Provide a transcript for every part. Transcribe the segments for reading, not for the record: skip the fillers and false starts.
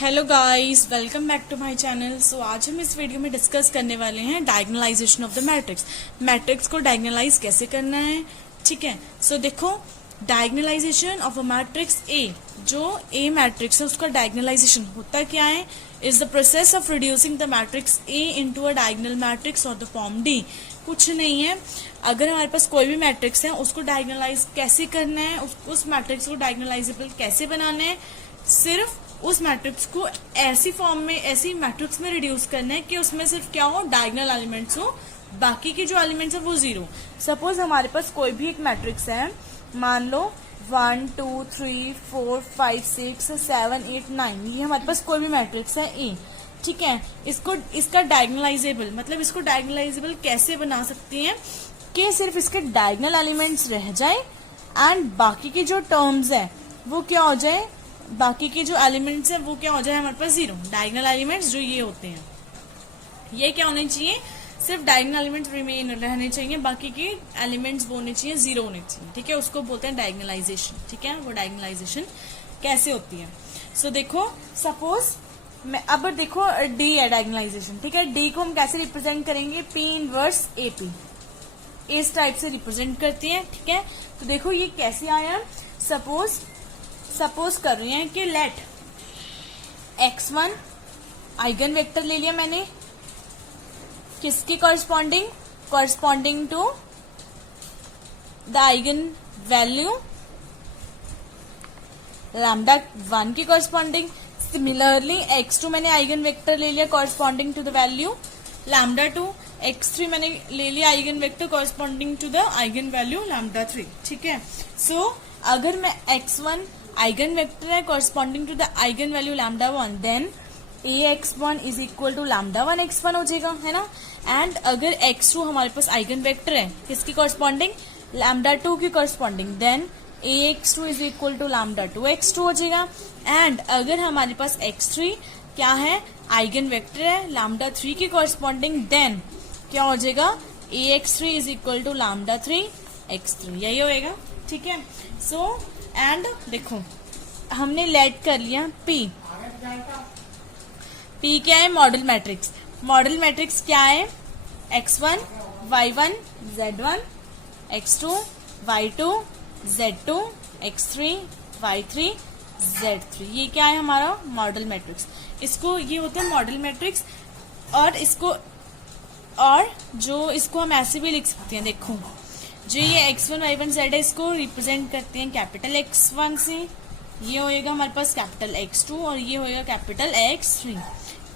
Hello guys, welcome back to my channel. So आज हम इस वीडियो में डिस्कस करने वाले हैं diagonalization of the matrix. Matrix को डायगोनलाइज कैसे करना है, ठीक है। सो देखो, डायगोनलाइजेशन ऑफ अ मैट्रिक्स ए, जो ए मैट्रिक्स है उसका डायगोनलाइजेशन होता क्या है, is the process of reducing the matrix A into a diagonal matrix और द फॉर्म डी। कुछ नहीं है, अगर हमारे पास कोई भी मैट्रिक्स है उसको डायगोनलाइज कैसे करना है, उस मैट्रिक्स को डायगोनलाइजेबल कैसे बनाना है, सिर्फ उस मैट्रिक्स को ऐसी फॉर्म में, ऐसी मैट्रिक्स में रिड्यूस करना है कि उसमें सिर्फ क्या हो, डायगोनल एलिमेंट्स हो, बाकी के जो एलिमेंट्स है वो जीरो। सपोज हमारे पास कोई भी एक मैट्रिक्स है, मान लो 1 2 3 4 5 6 7 8 9, ये हमारे पास कोई भी मैट्रिक्स है ए, ठीक है। इसका डायगोनलाइजेबल मतलब इसको डायगोनलाइजेबल कैसे बना सकती हैं कि सिर्फ इसके डायगोनल एलिमेंट्स रह जाए एंड बाकी की जो टर्म्स है वो क्या हो जाए, बाकी के जो एलिमेंट्स है वो क्या हो जाए हमारे पास जीरो। डायगोनल एलिमेंट्स जो ये होते हैं, ये क्या होने चाहिए, सिर्फ डायगोनल एलिमेंट्स रिमेन रहने चाहिए, बाकी के एलिमेंट्स वो होने चाहिए, जीरो होने चाहिए, ठीक है। उसको बोलते हैं डायगोनलाइजेशन, ठीक है। वो डायगोनलाइजेशन कैसे होती है, सो देखो, सपोज मैं अब देखो डी है डायगोनलाइजेशन, ठीक है। डी को हम कैसे रिप्रेजेंट करेंगे, पी इनवर्स ए पी, इस टाइप से रिप्रेजेंट करते हैं, ठीक है। तो देखो ये कैसे आया, सपोज कर रहे हैं कि लेट x1 आइगन वेक्टर ले लिया मैंने, किसके corresponding to the eigen value lambda 1 की कॉरस्पॉन्डिंग। सिमिलरली x2 मैंने आइगन वेक्टर ले लिया corresponding to the value lambda 2, x3 मैंने ले लिया eigen vector corresponding to the eigen value lambda 3, ठीक है। सो अगर मैं x1 आइगन वेक्टर है corresponding to the eigen value lambda 1, then ax1 is equal to lambda 1 x1 हो जाएगा, है ना। एंड अगर x2 हमारे पास आइगन वेक्टर है किसकी कॉरस्पॉन्डिंग, लैम्डा 2 की corresponding, then ax2 is equal to lambda 2 x2 हो जाएगा। एंड अगर हमारे पास x3 क्या है, आइगन वेक्टर है लैम्डा 3 की कॉरस्पॉन्डिंग, देन क्या हो जाएगा, ax3 is equal to lambda 3 x3, यही होएगा, ठीक है। सो एंड देखो हमने लेट कर लिया P क्या है, मॉडल मैट्रिक्स। मॉडल मैट्रिक्स क्या है, x1 y1 z1, x2 y2 z2, x3 y3 z3, ये क्या है हमारा मॉडल मैट्रिक्स। इसको ये होता है मॉडल मैट्रिक्स। और जो इसको हम ऐसे भी लिख सकते हैं, देखो जो ये x1 y1 z है इसको रिप्रेजेंट करते हैं कैपिटल X1 से, ये होएगा हमारे पास कैपिटल X2 और ये होएगा कैपिटल X3,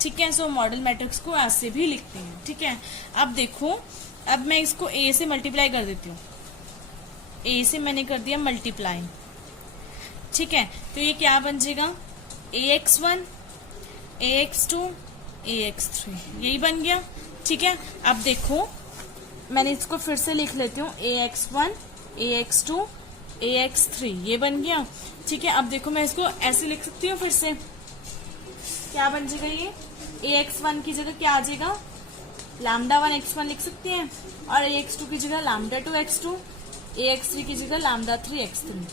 ठीक है। सो मॉडल मैट्रिक्स को ऐसे भी लिखते हैं, ठीक है। अब देखो, अब मैं इसको a से मल्टीप्लाई कर देती हूँ, a से मैंने कर दिया मल्टीप्लाई, ठीक है। तो ये क्या बन जाएगा, ax1 ax2 ax3, यही बन गया, ठीक है। अब देखो मैंने इसको फिर से लिख लेती हूँ, ax1 ax2 ax3, ये बन गया, ठीक है। अब देखो मैं इसको ऐसे लिख सकती हूँ, फिर से क्या बन जाएगा, ये ax1 की जगह क्या आ जाएगा, लैम्डा 1 x1 लिख सकते हैं, और ax2 की जगह लैम्डा 2 x2, ax3 की जगह लैम्डा 3 x3।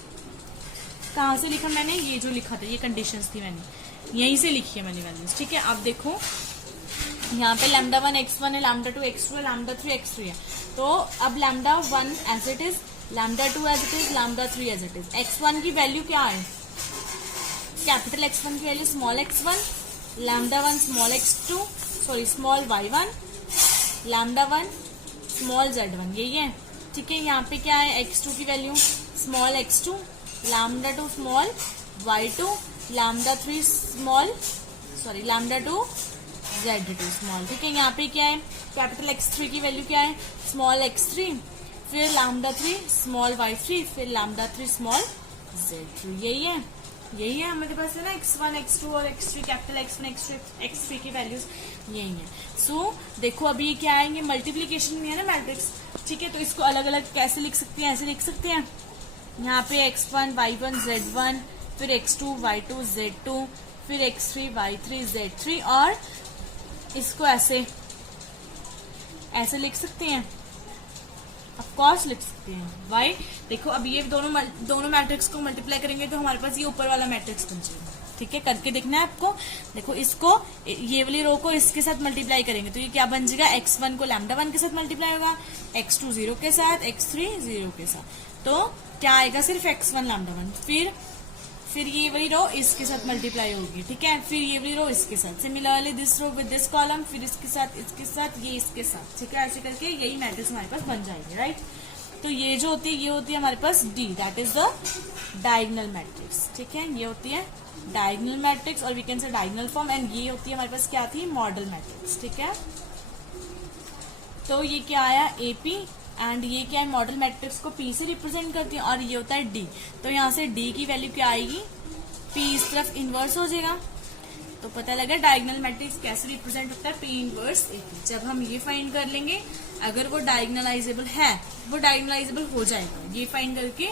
कहाँ से लिखा मैंने, ये जो लिखा था, ये कंडीशंस थी मैंने यहीं से लिखी है मैंने वैल्यूज, ठीक है। अब देखो यहाँ पे लैम्डा 1 x1 है, लैम्डा 2 x2 है, लैम्डा 3 x3 है। तो अब lambda 1 as it is, lambda 2 as it is, lambda 3 as it is. x1 की वैल्यू क्या है, कैपिटल X1 की value small x1, lambda 1 small x2, sorry small y1, lambda 1 small z1, यही है, ठीक है। यहाँ पे क्या है, x2 की value small x2, lambda 2 small y2, lambda 3 small, sorry lambda 2 z2 small, ठीक है। यहाँ पे क्या है, कैपिटल X3 की वैल्यू क्या है, स्मॉल x3, फिर लैम्डा 3 स्मॉल y3, फिर लैम्डा 3 स्मॉल z3, यही है हमारे पास है ना, x1 x2 और x3, capital x1 x2 x3 की वैल्यूज यही है। सो देखो अभी ये क्या आएंगे, मल्टीप्लीकेशन में है ना मैट्रिक्स, ठीक है। तो इसको अलग अलग कैसे लिख सकते हैं, ऐसे लिख सकते हैं, यहाँ पे x1 y1 z1, फिर x2 y2 z2, फिर x3 y3 z3, और इसको ऐसे लिख सकते हैं, ऑफ कोर्स लिख सकते हैं। वाई देखो अब ये दोनों मैट्रिक्स को मल्टीप्लाई करेंगे तो हमारे पास ये ऊपर वाला मैट्रिक्स बन जाएगा। ठीक है, करके देखना है आपको। देखो इसको, ये वाली रो को इसके साथ मल्टीप्लाई करेंगे तो ये क्या बन जाएगा, x1 को λ1 के साथ मल्टीप्लाई होगा, x2 0 के साथ, x3 0 के साथ, तो क्या आएगा सिर्फ x1 λ1। फिर ये वाली रो इसके साथ मल्टीप्लाई होगी, ठीक है, फिर ये वाली रो इसके साथ, similarly this row with this column, फिर इसके साथ, ये इसके साथ, ठीक है, ऐसे करके यही मैट्रिक्स हमारे पास बन जाएगी, राइट। तो ये जो होती है, ये होती है हमारे पास D, that is the diagonal matrix, ठीक है, ये होती है डायगोनल मैट्रिक्स और we can say diagonal form, and ये होती है हमारे पास क्या थी, मॉडल मैट्रिक्स, ठीक है। तो ये क्या आया AP, एंड ये क्या है, मॉडल मैट्रिक्स को P से रिप्रेजेंट करती है, और ये होता है D। तो यहाँ से D की वैल्यू क्या आएगी, P इस तरफ इनवर्स हो जाएगा। तो पता लगा डायगोनल मैट्रिक्स कैसे रिप्रेजेंट होता है, P इनवर्स AP। जब हम ये फाइंड कर लेंगे, अगर वो डायगोनलाइजेबल है, वो डायगोनलाइजेबल हो जाएगा। ये फाइंड करके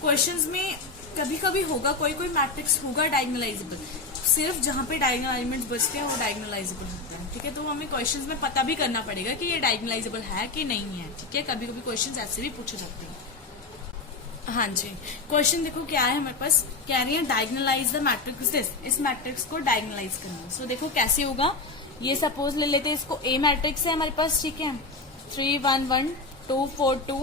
क्वेश्चंस में कभी कभी होगा, कोई कोई मैट्रिक्स होगा डायगोनलाइजेबल, सिर्फ जहां पे डायगोनल एलिमेंट्स बचते हैं वो डायगोनलाइजेबल होता है, ठीक है। तो हमें क्वेश्चंस में पता भी करना पड़ेगा कि ये डायगोनलाइजेबल है कि नहीं है, ठीक है। कभी कभी क्वेश्चंस ऐसे भी पूछे जाते हैं। हाँ जी, क्वेश्चन देखो क्या है हमारे पास, कह रही है डायगोनलाइज द मैट्रिक्स दिस, इस मैट्रिक्स को डायगोनलाइज करना है। सो देखो कैसे होगा, ये सपोज ले लेते हैं इसको, A मैट्रिक्स है हमारे पास, ठीक है, 3 1 1 2 4 2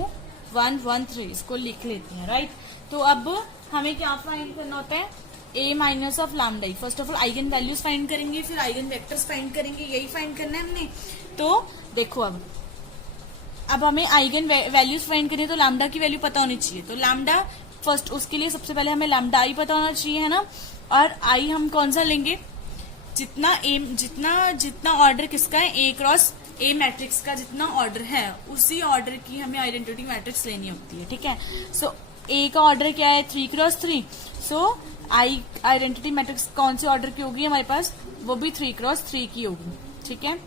1 1 3, इसको लिख लेते हैं, राइट। तो अब हमें क्या फाइंड करना होता है, A minus of lambda. First of all eigen values find करेंगे, फिर आइगन वेक्टर्स फाइंड करेंगे, यही फाइंड करना है हमने। तो देखो अब हमें आइगन वैल्यूज फाइंड करनी है, तो लैम्डा की वैल्यू पता होनी चाहिए। तो लैम्डा फर्स्ट, उसके लिए सबसे पहले हमें लैम्डा आई पता होना चाहिए, है ना। और आई हम कौन सा लेंगे, जितना ऑर्डर किसका है, A क्रॉस A मैट्रिक्स का जितना ऑर्डर है, उसी ऑर्डर की हमें आइडेंटिटी मैट्रिक्स लेनी होती है, ठीक है। सो A का ऑर्डर क्या है, 3 क्रॉस 3। सो आई आइडेंटिटी मैट्रिक्स कौन से ऑर्डर की होगी हमारे पास, वो भी 3 क्रॉस 3 की होगी, ठीक है।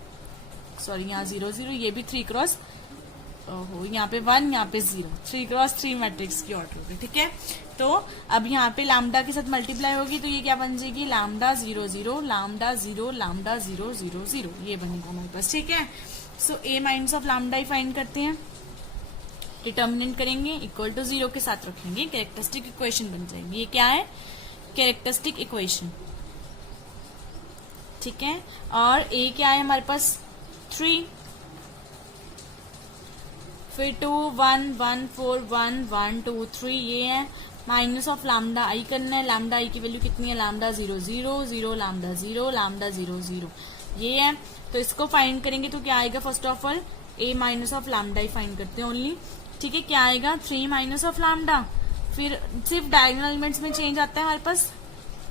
सॉरी, यहाँ 0 0, ये भी 3 क्रॉस, यहाँ पे 1, यहाँ पे 0, 3 क्रॉस 3 मैट्रिक्स की ऑर्डर होगी, ठीक है। तो अब यहाँ पे लैम्डा के साथ मल्टीप्लाई होगी, तो ये क्या बन जाएगी, लैम्डा 0 0 लैम्डा 0 लैम्डा 0 0 0, ये बनेगा हमारे पास, ठीक है। सो A minus of lambda he find करते हैं, डिटर्मिनेंट करेंगे, इक्वल टू 0 के साथ रखेंगे, कैरेक्टरिस्टिक इक्वेशन बन जाएगी। ये क्या है, कैरेक्टरिस्टिक इक्वेशन, ठीक है। और A क्या है हमारे पास, 3, फिर 2 1 1 4 1 1 2 3, ये है माइनस ऑफ लैम्डा आई करना है। लैम्डा आई की वैल्यू कितनी है, लैम्डा 0 0 0 लैम्डा 0 लैम्डा 0 0, ये है। तो इसको फाइंड करेंगे तो क्या आएगा, first of all A minus of lambda he find करते हैं ओनली, ठीक है। क्या आएगा, 3 माइनस ऑफ लैम्डा, फिर सिर्फ डायगोनल एलिमेंट्स में चेंज आता है हमारे पास,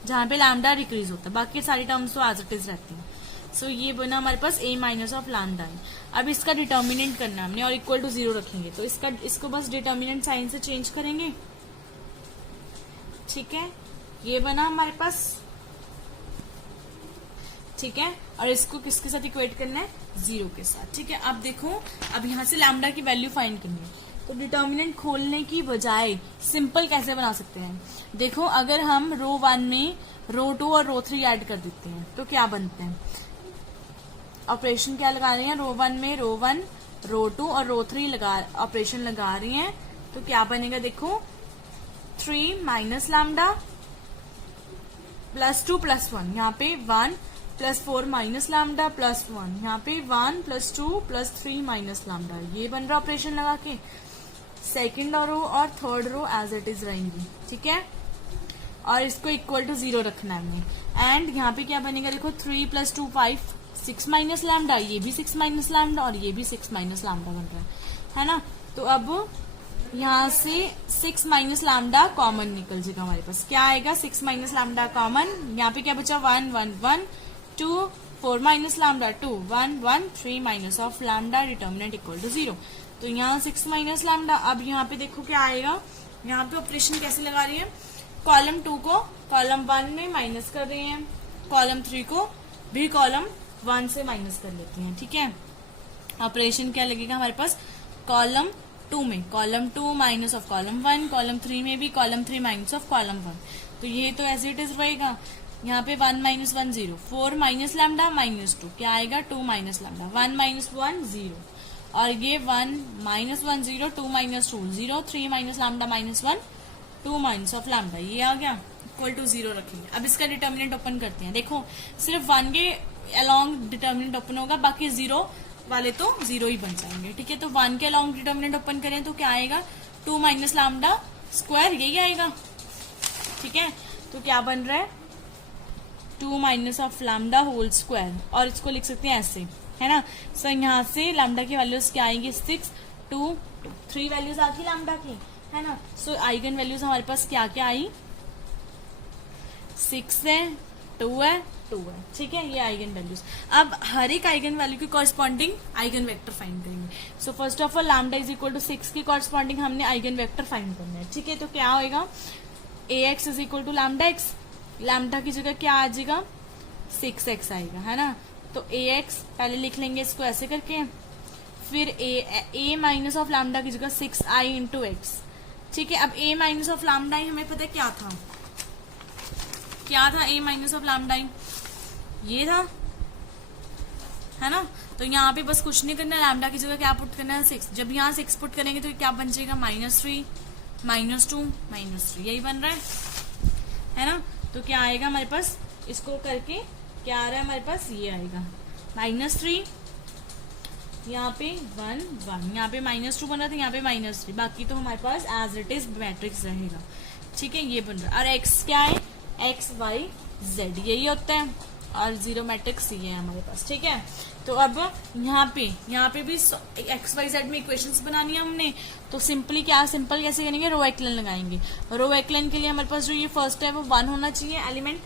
जहां पे लैम्डा डिक्रीज होता है, बाकी सारी टर्म्स तो एज इट इज रहती है। सो ये बना हमारे पास A माइनस ऑफ लैम्डा है। अब इसका डिटर्मिनेंट करना हमने, और इक्वल टू 0 रखेंगे, तो इसको बस डिटर्मिनेंट साइन से चेंज करेंगे, ठीक है। ये बना हमारे पास, ठीक है। और इसको किसके साथ इक्वेट करना है, 0 के साथ, ठीक है। अब देखो, अब यहाँ से लैम्डा की वैल्यू फाइंड करनी है, तो डिटर्मिनेंट खोलने की बजाय सिंपल कैसे बना सकते हैं, देखो अगर हम रो 1 में रो 2 और रो 3 ऐड कर देते हैं तो क्या बनते हैं, ऑपरेशन क्या लगा रहे हैं, रो 1 में रो 1 रो 2 और रो 3 ऑपरेशन लगा रही हैं, तो क्या बनेगा, देखो 3 माइनस लैम्डा प्लस 2 प्लस 1, यहाँ पे 1 प्लस 4 माइनस लैम्डा प्लस 1, यहाँ पे 1 प्लस 2 प्लस 3 माइनस लैम्डा, ये बन रहा ऑपरेशन लगा के। सेकेंड रो और third row as it is रहेंगी, ठीक है। और इसको इक्वल टू 0 रखना है हमने। एंड यहाँ पे क्या बनेगा, देखो 3 प्लस 2 5, 6 माइनस लैम्डा, ये भी 6 माइनस लैम्डा और ये भी 6 माइनस लैम्डा बन रहा है ना। तो अब यहाँ से 6 माइनस लैम्डा कॉमन निकल जाएगा हमारे पास, क्या आएगा, 6 माइनस लैम्डा कॉमन, यहाँ पे क्या बचा, 1 1 1 2 4 minus lambda 2 1 1 3 minus of lambda, determinant equal to 0। तो यहाँ 6 माइनस लैम्डा। अब यहाँ पे देखो क्या आएगा, यहाँ पे ऑपरेशन कैसे लगा रही है, कॉलम 2 को कॉलम 1 में माइनस कर रहे हैं, कॉलम 3 को भी कॉलम 1 से माइनस कर लेते हैं, ठीक है। ऑपरेशन क्या लगेगा हमारे पास, कॉलम 2 में column 2 minus of column 1, column 3 में भी कॉलम 3 माइनस ऑफ कॉलम 1, तो ये तो एज इट इज रहेगा। यहाँ पे 1 माइनस 1 0, 4 माइनस लैम्डा माइनस 2, क्या आएगा, 2 माइनस लैम्डा, 1 माइनस 1 0, और ये 1 minus 1 0, 2 minus 2 0, 3 minus lambda minus 1, 2 minus of lambda, ये आ गया। इक्वल टू 0 रखेंगे। अब इसका डिटर्मिनेंट ओपन करते हैं। देखो सिर्फ 1 के अलॉन्ग डिटर्मिनेंट ओपन होगा, बाकी 0 वाले तो 0 ही बन जाएंगे। ठीक है, तो 1 के अलॉन्ग डिटर्मिनेंट ओपन करें तो क्या आएगा, 2 माइनस लैम्डा स्क्वायर, यही आएगा। ठीक है, तो क्या बन रहा है, 2 minus of lambda whole square, और इसको लिख सकते हैं ऐसे, है ना। सो यहाँ से लैम्डा की वैल्यूज क्या आएंगी, 6, 2, 3 वैल्यूज आ गई लैम्डा की, है ना। सो आइगन वैल्यूज हमारे पास क्या क्या आई, 6 है, 2 है, 2 है। ठीक है, ये आइगन वैल्यूज। अब हर एक आइगन वैल्यू की कॉरस्पॉन्डिंग आइगन वेक्टर फाइंड करेंगे। So first of all lambda is equal to 6 की कॉरस्पॉन्डिंग हमने आइगन वेक्टर फाइंड करना है। ठीक है, तो क्या होएगा, ax is equal to lambda x, lambda की जगह क्या आ जाएगा, 6x आएगा, है ना। तो ax पहले लिख लेंगे इसको ऐसे करके, फिर a माइनस ऑफ लैम्डा की जगह 6i इंटू एक्स। ठीक है, अब a माइनस ऑफ लैम्डा आई हमें पता है क्या था, a माइनस ऑफ लैम्डा आई ये था, है ना। तो यहाँ पे बस कुछ नहीं करना, लैम्डा की जगह क्या पुट करना है, 6। जब यहाँ 6 पुट करेंगे तो क्या बन जाएगा, -3, -2, -3, यही बन रहा है ना। तो क्या आएगा हमारे पास, इसको करके क्या आ रहा है हमारे पास, ये आएगा -3, यहाँ पे 1, 1, यहाँ पे -2 बन रहा था, यहाँ पे -3, बाकी तो हमारे पास एज इट इज मैट्रिक्स रहेगा। ठीक है, ये बन रहा है। और x क्या है, x, y, z, यही होता है, और 0 मैट्रिक्स ये है हमारे पास। ठीक है, तो अब यहाँ पे भी x, y, z में इक्वेशंस बनानी है हमने, तो सिंपली सिंपल कैसे करेंगे, रो एक्लन लगाएंगे। रो एक्लन के लिए हमारे पास जो ये फर्स्ट है वो 1 होना चाहिए एलिमेंट।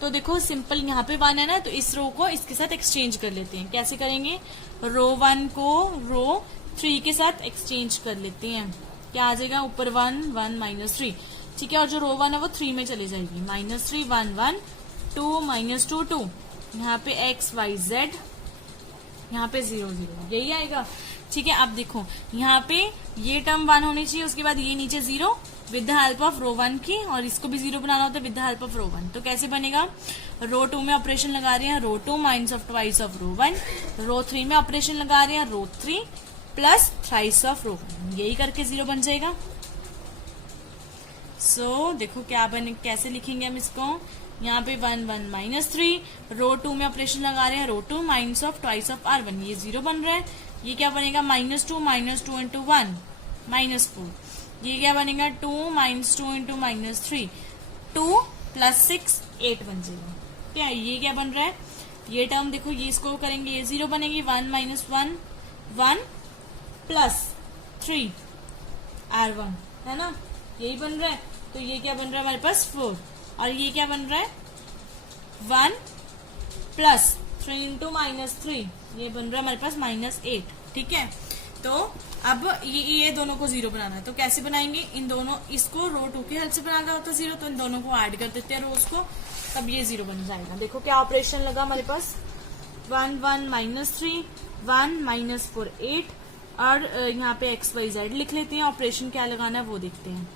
तो देखो सिंपल यहाँ पे 1 है ना, तो इस रो को इसके साथ एक्सचेंज कर लेते हैं। कैसे करेंगे, रो 1 को रो 3 के साथ एक्सचेंज कर लेते हैं। क्या आ जाएगा, ऊपर 1, 1, -3। ठीक है, और जो रो 1 है वो 3 में चले जाएगी, -3, 1, 1, 2, -2, 2, यहाँ पे x, y, z, यहाँ पे 0, 0, यही आएगा। ठीक है, अब देखो यहाँ पे ये टर्म 1 होनी चाहिए, उसके बाद ये नीचे 0 विद द हेल्प ऑफ रो 1 की, और इसको भी 0 बनाना होता है विद द हेल्प ऑफ रो 1। तो कैसे बनेगा, रो 2 में ऑपरेशन लगा रहे हैं रो 2 माइनस ऑफ ट्वाइस ऑफ रो 1, रो 3 में ऑपरेशन लगा रहे हैं रो 3 प्लस थ्राइस ऑफ रो 1, यही करके 0 बन जाएगा। सो देखो क्या बने, कैसे लिखेंगे हम इसको, यहाँ पे 1, 1, -3, रो 2 में ऑपरेशन लगा रहे हैं रो 2 minus of twice of r1, ये 0 बन रहा है। ये क्या बनेगा, -2 इंटू 1, -4, ये क्या बनेगा, 2 -2 इंटू -3, 2 + 6, 8 बन जाएगा। क्या ये क्या बन रहा है, ये टर्म देखो, ये इसको करेंगे ये 0 बनेगी, 1 - 1, 1 प्लस 3 r1, है ना, यही बन रहा है। तो ये क्या बन रहा है हमारे पास 4, और ये क्या बन रहा है 1 + 3 इंटू -3, ये बन रहा है हमारे पास -8। ठीक है, तो अब ये दोनों को 0 बनाना है, तो कैसे बनाएंगे, इन दोनों, इसको रो 2 के हेल्प से बनाना होता है 0, तो इन दोनों को ऐड कर देते हैं रोज को, तब ये 0 बन जाएगा। देखो क्या ऑपरेशन लगा हमारे पास, 1, 1, -3, 1 -4, 8, और यहाँ पे x, y, z लिख लेते हैं। ऑपरेशन क्या लगाना है वो देखते हैं।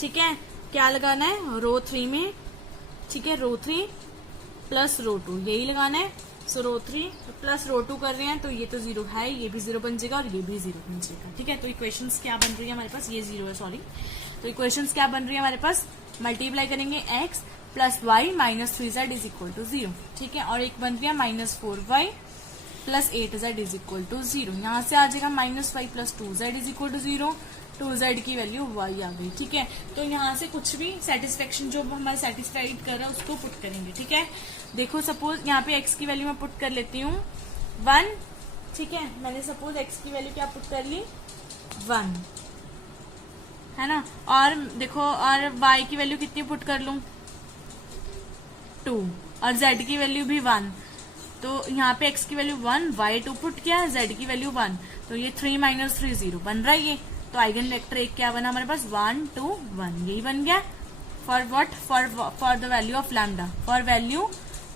ठीक है, क्या लगाना है, रो 3 में, ठीक है, रो 3 प्लस रो 2, यही लगाना है। सो रो 3 प्लस रो 2 कर रहे हैं, तो ये तो 0 है, ये भी 0 बन जाएगा और ये भी 0 बन जाएगा। ठीक है, तो इक्वेशंस क्या बन रही है हमारे पास, ये 0 है, सॉरी। तो इक्वेशंस क्या बन रही है हमारे पास, मल्टीप्लाई करेंगे x + y - 3z = 0। ठीक है, और एक बन रही है -4y + 8z = 0। यहाँ से आ जाएगा -y + 2z = 0, 2z की वैल्यू y आ गई। ठीक है, तो यहाँ से कुछ भी सेटिस्फेक्शन जो हमारे सेटिस्फाइड कर रहा है उसको पुट करेंगे। ठीक है, देखो सपोज यहाँ पे x की वैल्यू मैं पुट कर लेती हूँ 1। ठीक है, मैंने सपोज x की वैल्यू क्या पुट कर ली 1, है ना, और देखो और y की वैल्यू कितनी पुट कर लूं 2, और z की वैल्यू भी 1, तो यहाँ पे x की वैल्यू 1, y 2 पुट किया, z की वैल्यू 1, तो ये 3 - 3 0 बन रहा है ये। तो आइगन वेक्टर एक क्या बना हमारे पास 1, 2, 1, यही बन गया। For what, for the value of lambda,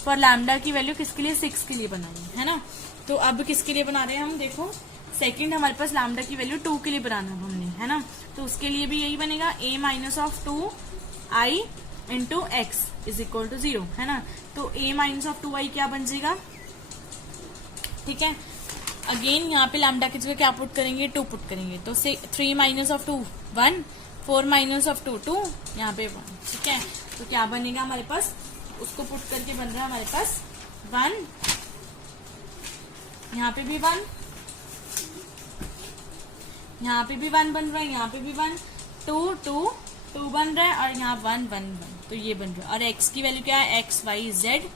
for lambda की वैल्यू किसके लिए 6 के लिए बनाई है ना। तो अब किसके लिए बना रहे हैं हम, देखो सेकंड हमारे पास लैम्डा की वैल्यू 2 के लिए बनाना हमने, है ना, तो उसके लिए भी यही बनेगा a - 2i इंटू x = 0, है ना। तो a - 2i क्या बन जाएगा। ठीक है, अगेन यहाँ पे लैम्डा की जगह क्या पुट करेंगे 2 पुट करेंगे, तो 3 - 2 1, 4 माइनस ऑफ 2 2, यहाँ पे 1, ठीक है। तो क्या बनेगा हमारे पास, उसको पुट करके बन रहा है हमारे पास 1, यहाँ पे भी 1, यहाँ पे भी 1 बन रहा है, यहाँ पे भी 1, 2 2 2 बन रहा है, और यहाँ 1 1 1, तो ये बन रहा है। और x की वैल्यू क्या है, x y z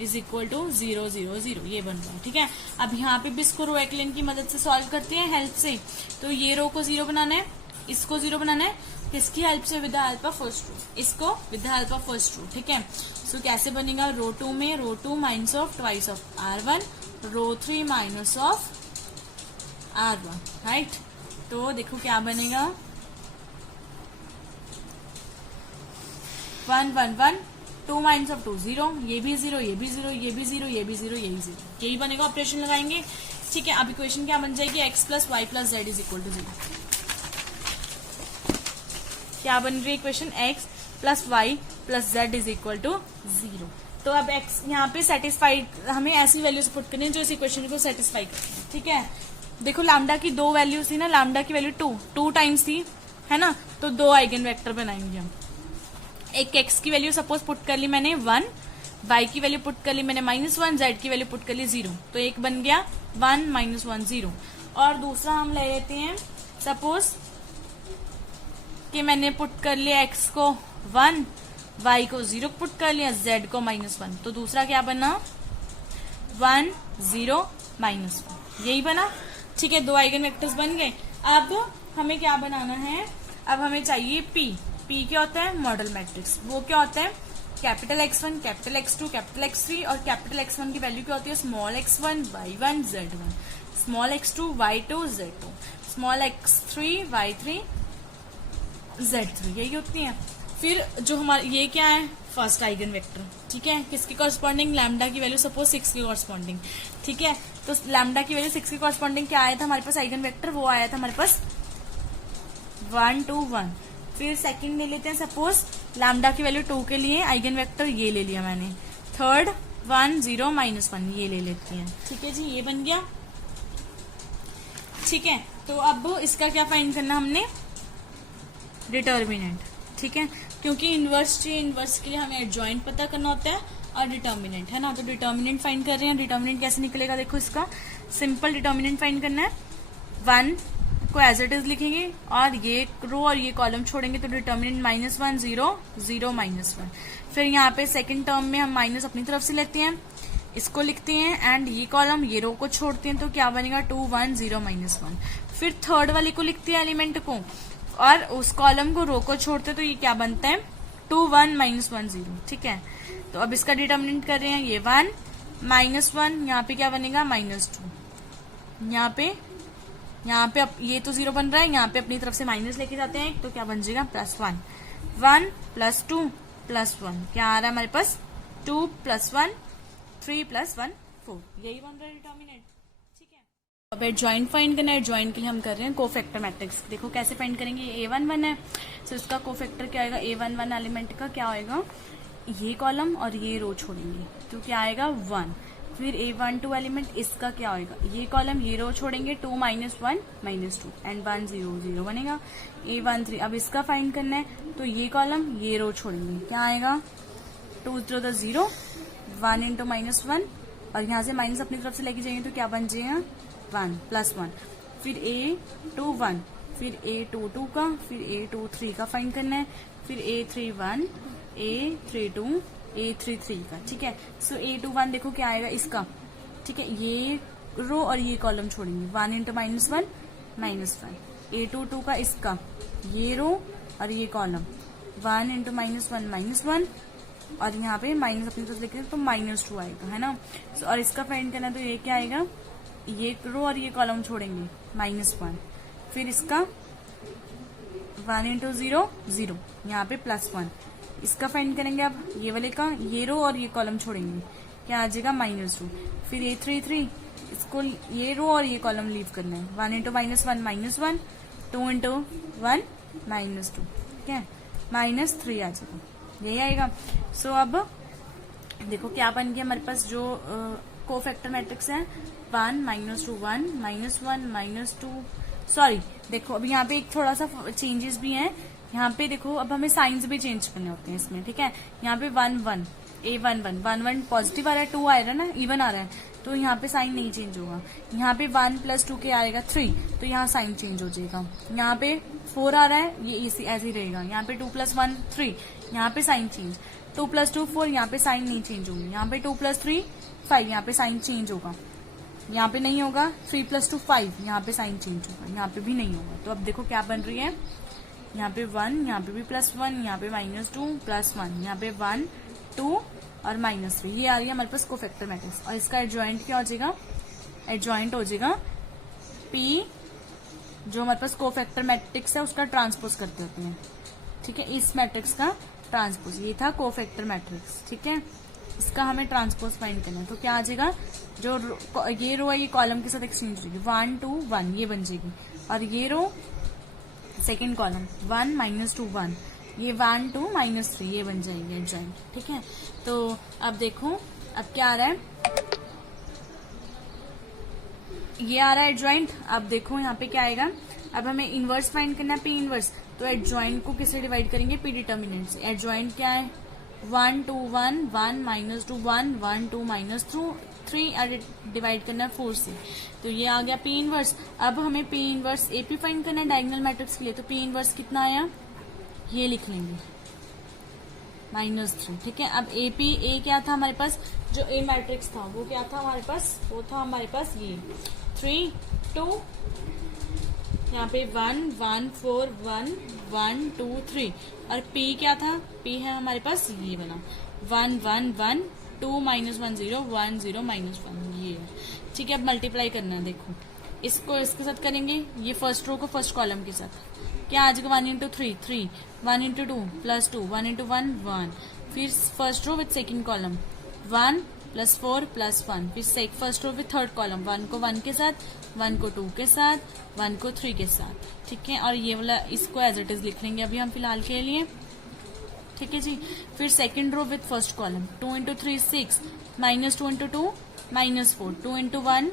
is equal to 0 0 0, ये बन रहा है, ठीक है। अब यहाँ पे भी इसको रो एक्लेन की मदद से सॉल्व करते हैं, हेल्प से। तो ये रो को 0 बनाना है, इसको 0 बनाना है, किसकी हेल्प से, with the help of first row, इसको with the help of first row, ठीक है। सो कैसे बनेगा, रो 2 में row 2 minus of twice of R1, row 3 minus of R1, right. तो देखो क्या बनेगा, 1 1 1, 2 माइनस ऑफ 2 0, ये भी 0, ये भी 0, ये भी 0, ये भी 0, ये भी 0, यही बनेगा, ऑपरेशन लगाएंगे, ठीक है। अब इक्वेशन क्या बन जाएगी, x plus y plus z is equal to 0। क्या बन रही है equation, x plus y plus z is equal to 0। तो अब x यहाँ पे सेटिस्फाइड, हमें ऐसी वैल्यूज पुट करनी है जो इस इक्वेशन को सेटिस्फाई करती है, ठीक है। देखो लैम्डा की 2 वैल्यूज थी ना, लैम्डा की वैल्यू 2 टाइम्स थी, है ना। तो 2 आइगन वेक्टर बनाएंगे हम। एक x की वैल्यू सपोज पुट कर ली मैंने 1, y की वैल्यू पुट कर ली मैंने -1, z की वैल्यू पुट कर ली 0, तो एक बन गया 1 -1 0। और दूसरा हम ले लेते हैं, सपोज कि मैंने पुट कर लिया x को 1, y को 0 पुट कर लिया, z को -1, तो दूसरा क्या बना, 1 0 -1, यही बना, ठीक है। 2 आइगन वेक्टर्स बन गए। अब हमें क्या बनाना है, अब हमें चाहिए p क्या होता है, मॉडल मैट्रिक्स। वो क्या होता है, capital X1, capital X2, capital X3, और कैपिटल X1 की वैल्यू क्या होती है, small x1, y1, z1, small x2, y2, z2, small x3, y3, z3, यही होती है। फिर जो हमारे ये क्या है, फर्स्ट आइगन वेक्टर, ठीक है, किसके कॉरस्पॉन्डिंग, लैम्डा की वैल्यू सपोज 6 के कॉरस्पॉन्डिंग, ठीक है। तो लैम्डा की वैल्यू 6 के कॉरस्पॉन्डिंग क्या आया था हमारे पास आइगन वेक्टर, वो आया था हमारे पास 1 2 1। फिर सेकंड ले लेते हैं, सपोज लैम्डा की वैल्यू 2 के लिए आइगन वेक्टर ये ले लिया मैंने, थर्ड 1 0 -1, ये ले लेते हैं, ठीक है जी, ये बन गया, ठीक है। तो अब इसका क्या फाइंड करना हमने, डिटर्मिनेंट, ठीक है, क्योंकि इनवर्स चाहिए, इनवर्स के लिए हमें एडजॉइंट पता करना होता है और डिटर्मिनेंट, है ना। तो डिटर्मिनेंट फाइंड कर रहे हैं, डिटर्मिनेंट कैसे निकलेगा, देखो इसका सिंपल डिटर्मिनेंट फाइंड करना है, 1 को एज इट इज लिखेंगे और ये रो और ये कॉलम छोड़ेंगे, तो डिटर्मिनेंट -1 0 0 -1। फिर यहाँ पे सेकंड टर्म में हम माइनस अपनी तरफ से लेते हैं, इसको लिखते हैं, एंड ये कॉलम ये रो को छोड़ते हैं, तो क्या बनेगा 2 1 0 -1। फिर थर्ड वाली को लिखते हैं एलिमेंट को, और उस कॉलम को रो को छोड़ते हैं, तो ये क्या बनता है 2 1 -1 0, ठीक है। तो अब इसका डिटर्मिनेंट कर रहे हैं, ये 1 -1, यहाँ पे क्या बनेगा -2, यहाँ पे ये तो 0 बन रहा है, यहाँ पे अपनी तरफ से माइनस लेके जाते हैं, तो क्या बन जाएगा +1, 1 + 2 + 1, क्या आ रहा है हमारे पास 2 + 1 3 + 1 4, यही बन रहा है डिटर्मिनेंट, ठीक है। अब एडजॉइंट फाइंड करना है, एडजॉइंट के लिए हम कर रहे हैं कोफैक्टर मैट्रिक्स। देखो कैसे फाइंड करेंगे, A11 है, तो इसका कोफैक्टर क्या आएगा, A11 एलिमेंट का क्या आएगा, ये कॉलम और ये रो छोड़ेंगे, तो क्या आएगा 1। फिर A12 एलिमेंट, इसका क्या होगा, ये कॉलम ये रो छोड़ेंगे, 2 -1 -2 एंड 1 0 0 बनेगा। A13 अब इसका फाइंड करना है, तो ये कॉलम ये रो छोड़ेंगे, क्या आएगा 2 0 0 1 × -1, और यहाँ से माइनस अपनी तरफ से लेके जाएंगे, तो क्या बन जाएगा 1 +1। फिर A21, फिर A22 का, फिर A23 का फाइंड करना है, फिर A31, A32, A33 का, ठीक है। सो A21 देखो क्या आएगा इसका, ठीक है, ये रो और ये कॉलम छोड़ेंगे, 1 × -1 -1। A22 का इसका ये रो और ये कॉलम, 1 × -1 -1, और यहाँ पे माइनस अपनी तरफ लेके तो -2 आएगा, है ना। और इसका फाइंड करना, तो ये क्या आएगा, ये रो और ये कॉलम छोड़ेंगे, -1। फिर इसका 1 × 0 0, यहाँ पे +1, इसका फाइंड करेंगे। अब ये वाले का ये रो और ये कॉलम छोड़ेंगे, क्या आ जाएगा -2। फिर A33, इसको ये रो और ये कॉलम लीव करना है, 1 × -1 -1, 2 × 1 -2, ठीक है, -3 आ जाएगा, यही आएगा। सो अब देखो क्या बन गया हमारे पास, जो कोफैक्टर मैट्रिक्स है 1 -2 1 -1 -2। सॉरी देखो अब यहाँ पे एक थोड़ा सा चेंजेस भी हैं, यहाँ पे देखो अब हमें साइंस भी चेंज करने होते हैं इसमें, ठीक है। यहाँ पे 1 1 A 1 पॉजिटिव आ रहा है, 2 आ रहा है ना, इवन आ रहा है, तो यहाँ पे साइन नहीं चेंज होगा। यहाँ पे 1 + 2 के आएगा 3, तो यहाँ साइन चेंज हो जाएगा। यहाँ पे 4 आ रहा है, ये ऐसे ही रहेगा। यहाँ पे 2 + 1 3, यहाँ पे साइन चेंज। 2 + 2 4, यहाँ पे साइन नहीं चेंज होगी। यहाँ पे 2 + 3 5, यहाँ पे साइन चेंज होगा। यहाँ पे नहीं होगा। 3 + 2 5, यहाँ पे साइन चेंज होगा। यहाँ पे भी नहीं होगा। तो अब देखो क्या बन रही है, यहाँ पे 1, यहाँ पे भी +1, यहाँ पे -2 +1, यहाँ पे 1 2 और -3, ये आ रही है हमारे पास कोफैक्टर मैट्रिक्स। और इसका एडजॉइंट क्या हो जाएगा, एडजॉइंट हो जाएगा P, जो हमारे पास कोफैक्टर मैट्रिक्स है उसका ट्रांसपोज करते होते हैं, ठीक है। इस मैट्रिक्स का ट्रांसपोज, ये था कोफैक्टर मैट्रिक्स, ठीक है। इसका हमें ट्रांसपोज फाइंड करना है। तो क्या आ जाएगा, जो ये रो है ये कॉलम के साथ एक्सचेंज होगी, 1 2 1 ये बन जाएगी। और ये रो सेकेंड कॉलम 1 -2 1, ये 1 2 -3 ये बन जाएगी एडजॉइंट, ठीक है। तो अब देखो अब क्या आ रहा है, ये आ रहा है एडजॉइंट। अब देखो यहाँ पे क्या आएगा, अब हमें इनवर्स फाइंड करना है, P इनवर्स। तो एडजॉइंट को किससे डिवाइड करेंगे, P डिटर्मिनेंट से। एडजॉइंट क्या है, 1 2 1 1 -2 1 1 2 -3 डिवाइड करना है 4 से। तो ये आ गया P इनवर्स। अब हमें P इनवर्स AP फाइंड करना है डायगोनल मैट्रिक्स के लिए। तो P इनवर्स कितना आया, ये लिख लेंगे -3, ठीक है। अब A क्या था हमारे पास, जो A मैट्रिक्स था वो क्या था हमारे पास, वो था हमारे पास ये 3 2, यहाँ पे 1 1 4 1 1 2 3। और P क्या था, P है हमारे पास ये बना 1 1 1 2 -1 0 1 0 -1, ये है, ठीक है। अब मल्टीप्लाई करना है, देखो इसको इसके साथ करेंगे, ये फर्स्ट रो को फर्स्ट कॉलम के साथ, क्या आ जाएगा 1 × 3 3, 1 × 2 +2, 1 × 1 1, फिर first row with second column 1 +4 +1, फिर first row with third column 1 को 1 के साथ, 1 को 2 के साथ, 1 को 3 के साथ, ठीक है। और ये वाला इसको एज इट इज लिख लेंगे अभी हम फिलहाल के लिए, ठीक है जी। फिर second row with first column 2 × 3 6, -2 × 2 -4, 2 × 1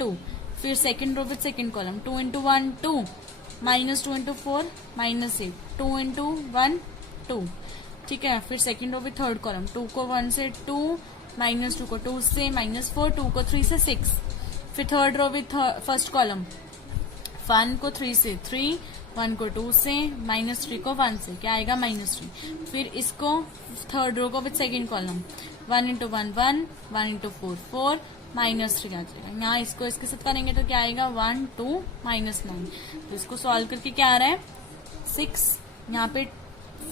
2, फिर second row with second column 2 × 1 2, -2 × 4 -8, 2 × 1 2, ठीक है। फिर second row with third column 2 को 1 से 2, -2 को 2 से, -4, 2 को 3 से 6। फिर third row with first column 1 को 3 से 3, 1 को 2 से, -3 को 1 से, क्या आएगा -3। फिर इसको थर्ड रो को विथ सेकंड कॉलम 1 × 1 1, 1 × 4 4, -3 आ जाएगा। यहाँ इसको इसके साथ करेंगे तो क्या आएगा 1 2 -9। तो इसको सॉल्व करके क्या आ रहा है 6, यहाँ पे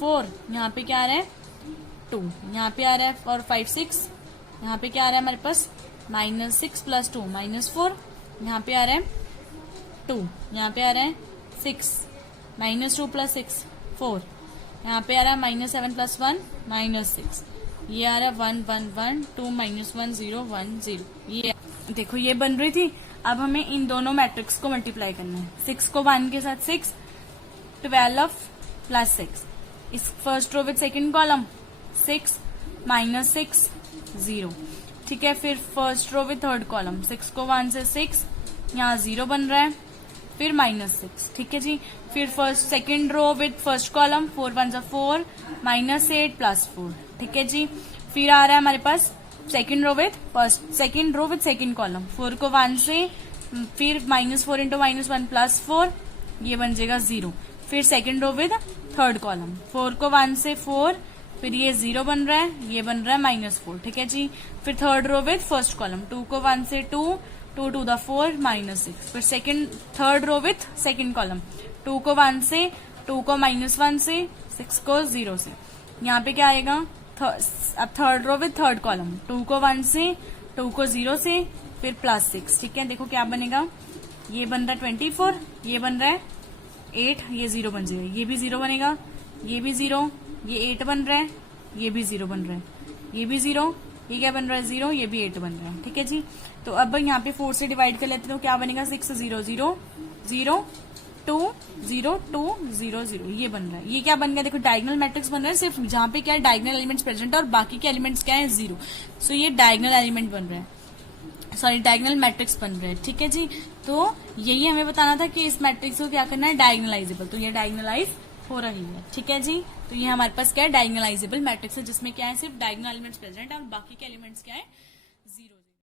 4, यहाँ पे क्या आ रहा है 2, यहाँ पे आ रहा है, और 5 6, यहाँ पे क्या आ रहा है हमारे पास -6 + 2 -4, यहाँ पे आ रहा है 2, यहाँ पे आ रहा है 6, -2 + 6 4, यहाँ पे आ रहा है -7 + 1 -6, ये आ रहा है 1 1 1 2 -1 0 1 0। ये देखो ये बन रही थी। अब हमें इन दोनों मैट्रिक्स को मल्टीप्लाई करना है, 6 को 1 के साथ 6, 12 + 6, इस first row with second column 6 -6 0, ठीक है। फिर first row with third column 6 को 1 से 6, यहाँ 0 बन रहा है, फिर -6, ठीक है जी। फिर first second row with first column 4 1 4, -8 + 4, ठीक है जी। फिर आ रहा है हमारे पास second row with second column 4 को 1 से, फिर -4 × -1 +4, ये बन जाएगा 0। फिर second row with third column 4 को 1 से 4, फिर ये 0 बन रहा है, ये बन रहा है -4, ठीक है जी। फिर third row with first column 2 को 1 से 2, 2 2 द 4 -6। फिर third row with second column 2 को 1 से, 2 को -1 से, 6 को 0 से, यहाँ पे क्या आएगा, अब third row with third column 2 को 1 से, 2 को 0 से, फिर +6, ठीक है। देखो क्या बनेगा, ये बन रहा है 24, ये बन रहा है 8, ये 0 बन जाएगा, ये भी 0 बनेगा, ये भी 0, ये 8 बन रहा है, ये भी 0 बन रहा है, ये भी 0, ये क्या बन रहा है 0, ये भी 8 बन रहा है, ठीक है जी। तो अब यहाँ पे 4 से डिवाइड कर लेते हैं, तो क्या बनेगा 6 0 0 0 2 0 2 0 0, ये बन रहा है। ये क्या बन गया, देखो डायगोनल मैट्रिक्स बन रहा है, सिर्फ जहाँ पे क्या है डायगोनल एलिमेंट्स प्रेजेंट है और बाकी के एलिमेंट्स क्या है 0। सो ये डायगोनल एलिमेंट बन रहा है, सॉरी डायगोनल मैट्रिक्स बन रहा है, ठीक है जी। तो यही हमें बताना था कि इस मैट्रिक्स को क्या करना है, डायगोनलाइजेबल। तो ये डायगोनलाइज हो रही है। ठीक है जी, तो ये हमारे पास क्या है, डायगोनलाइजेबल मैट्रिक्स है जिसमें क्या है, सिर्फ डायगोनल एलिमेंट्स प्रेजेंट है और बाकी के एलिमेंट्स क्या है, 0।